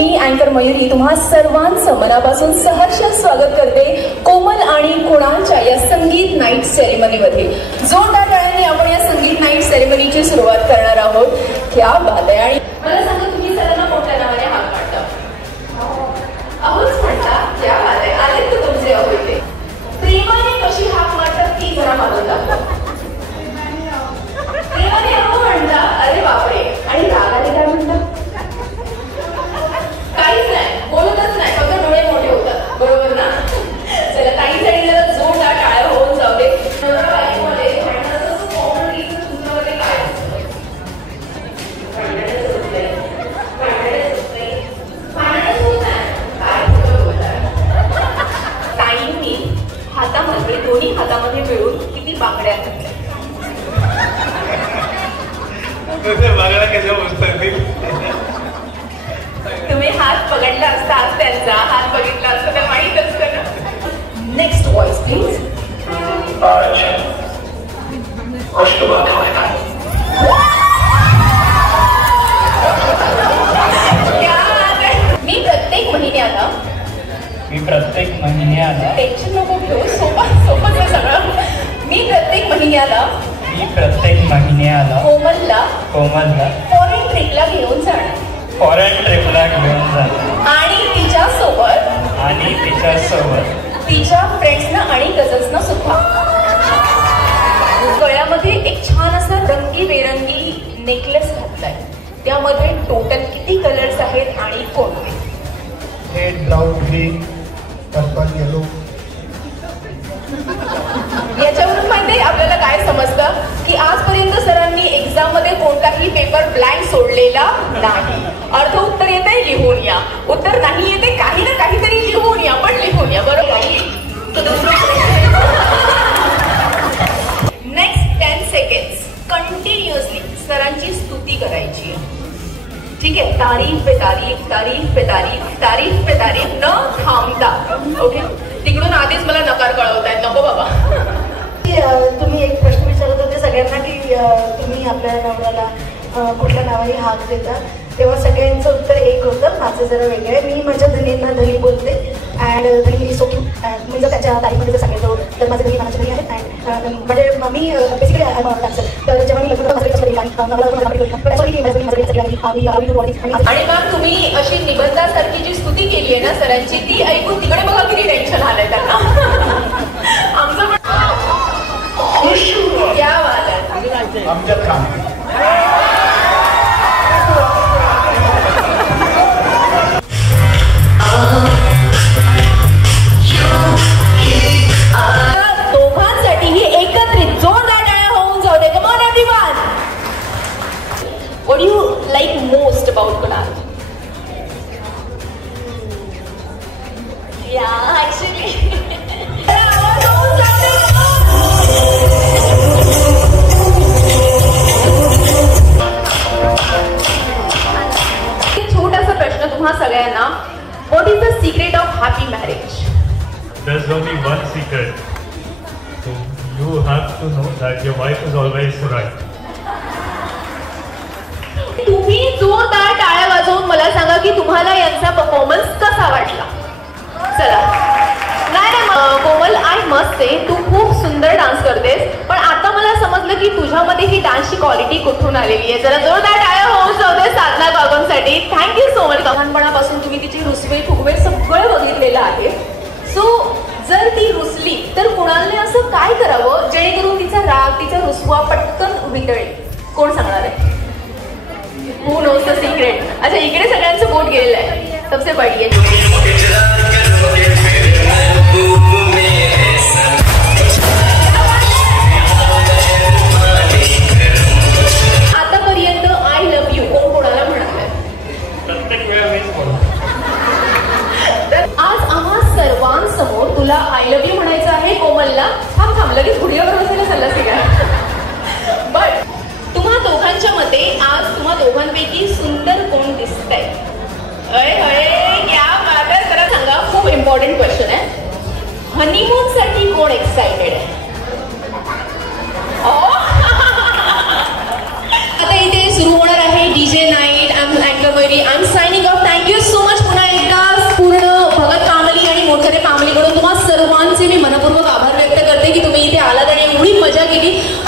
मी अँकर मयुरी तुम्हा सर्वांचं मनापासून सहर्ष स्वागत करते कोमल आणि कुणालच्या या संगीत नाईट सेरेमनीमध्ये. जोरदार टाळ्यांनी आपण या संगीत नाईट सेरेमनीची सुरुवात करणार आहोत. क्या बात आहे. आणि मला सांगा तुम्ही सर्वांना कोणत्या नावाने हाक मारता? अहोच म्हणता. क्या बात आहे. आले तर तुमचे अहो इथे. प्रेमाने कशी हाक मारतात ती जरा मारून दाखवा. प्रेमाने अहो म्हणता. अरे बापरे. आणि रागाने काय म्हणता? काहीच नाही, बोलतच नाही, फक्त डोळे मोठे होतात. बरोबर ना? चला ताईसाठी जरा जोरदार टाळ्या होऊन जाऊ दे. ताईंनी हातामध्ये दोन्ही हातामध्ये मिळून किती बांगड्या घातल्या? बांगड्या कशा बसतात? तुम्ही हात पकडला असता आज त्यांचा हात बघितला असता तर माहीत असतं ना. Next voice please. मी प्रत्येक महिन्याला टेन्शन नको घेऊ. सोपंच आहे सगळं. मी प्रत्येक महिन्याला कोमलला फॉरेन ट्रिपला घेऊन जाणार. आणि तिच्यासोबत तिच्या फ्रेंड्सना आणि कझन्सना सुद्धा. गळ्यामध्ये एक छान असा रंगीबेरंगी नेकलेस घातलाय. त्यामध्ये टोटल किती कलर्स आहेत आणि कोणते? Red, brown, green, purple, yellow. याच्यावरून माहिती आपल्याला काय समजतं की आजपर्यंत सरांनी एक्झाम मध्ये कोणताही पेपर ब्लँक सोडलेला नाही. अर्ध उत्तर येते लिहून या, उत्तर नाही येते काही ना काहीतरी लिहून या, पण लिहून या. बरोबर. नेक्स्ट 10 सेकंड्स कंटिन्युअसली सरांची स्तुती करायची. ठीक आहे. तारीफ पे तारीफ, तारीफ पे तारीफ, तारीफ पे तारीफ न थांबता. ओके. तिकडून आधीच मला नकार कळवतायत. नको बाबा. तुम्ही एक प्रश्न विचारत होते सगळ्यांना की तुम्ही आपल्या नवऱ्याला कुठल्या नावाने हाक देता, तेव्हा सगळ्यांचं उत्तर एक होतं. माझं जरा वेगळं आहे. मी माझ्या धनींना धनी बोलते. अँड धनी सो क्यूट. म्हणजे त्याच्या तारीखमध्ये जर सांगितलं तर माझे धनी माझ्या धनी आहेत. अँड म्हणजे मी बेसिकली तर जेव्हा मी आणि मॅम तुम्ही अशी निबंधासारखी जी स्तुती केली आहे ना सरांची, ती ऐकून तिकडे बघा किती टेन्शन आलंय त्यांना. आमचं पण क्या बात आहे. आमच्यात काम. दोघांसाठीही एकत्रित जोरदार टाळ्या होऊन जाऊ दे. Come on everyone. What you like most about Kunal? या ऍक्च्युली छोटासा प्रश्न तुम्हा सगळ्यांना. What is the secret of happy marriage? There's only one secret. So you have to know that your wife is always right. तुम्ही जोरदार टाळ्या वाजवून मला सांगा की तुम्हाला यांचा परफॉर्मन्स कसा वाटला. चला. नाही कोमल, आय मस्ट से तू खूप सुंदर डान्स करतेस, पण आता मला समजलं की तुझ्यामध्ये ही डान्सची क्वालिटी कुठून आलेली आहे. जरा जोरदार टाळ्या होऊन जाऊ दे साधना काकांसाठी. Thank you so much. लहानपणापासून तुम्ही तिची रुसवे फुगवे सगळं बघितलेलं आहे. सो जर ती रुसली तर कुणालने असं काय करावं जेणेकरून तिचा राग, तिचा रुसवा पटकन वितळेल? कोण सांगणार आहे? Who knows the secret? अच्छा, इकडे सगळ्यांचं बोट गेलेलं आहे. सबसे बढिया. आतापर्यंत आय लव्ह यू कोण कोणाला म्हणाले? प्रत्येक वेळा मीच बोलतो. तर आज आम्हा सर्वांसमोर तुला आय लव्ह यू म्हणायचं आहे कोमलला. थांब लगेच गुढीवर बसायला सल्ला सिगा. बट तुम्हा दोघांच्या मते आज तुम्हा दोघांपैकी सुंदर कोण दिसतंय? क्या बात आहे. जरा सांगा. खूप इम्पॉर्टंट क्वेश्चन आहे. हनीमून साठी कोण एक्साइटेड आहे? आता इथे सुरू होणार आहे डीजे नाईट. आय एम अँकर Mayuri. I am signing off. Thank you so much.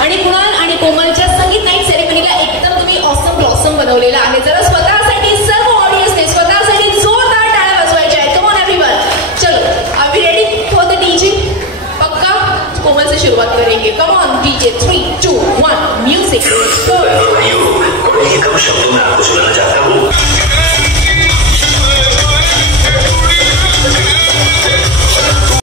आणि कुणाल आणि कोमलच्या संगीत नाईट सेरेमनीला एकदम तुम्ही ऑसम ब्लॉसम बनवलेला आहे. जरा स्वतःसाठी सर्व ऑडियन्सने स्वतःसाठी जोरदार टाळ्या वाजवायच्या आहेत. कम ऑन एवरीवन, चलो are we ready for the DJ? पक्का? कोमल से शुरुआत करेंगे. Come on DJ, 3, 2, 1 music. मैं कम शब्दों में आपको सुनाना चाहता हूँ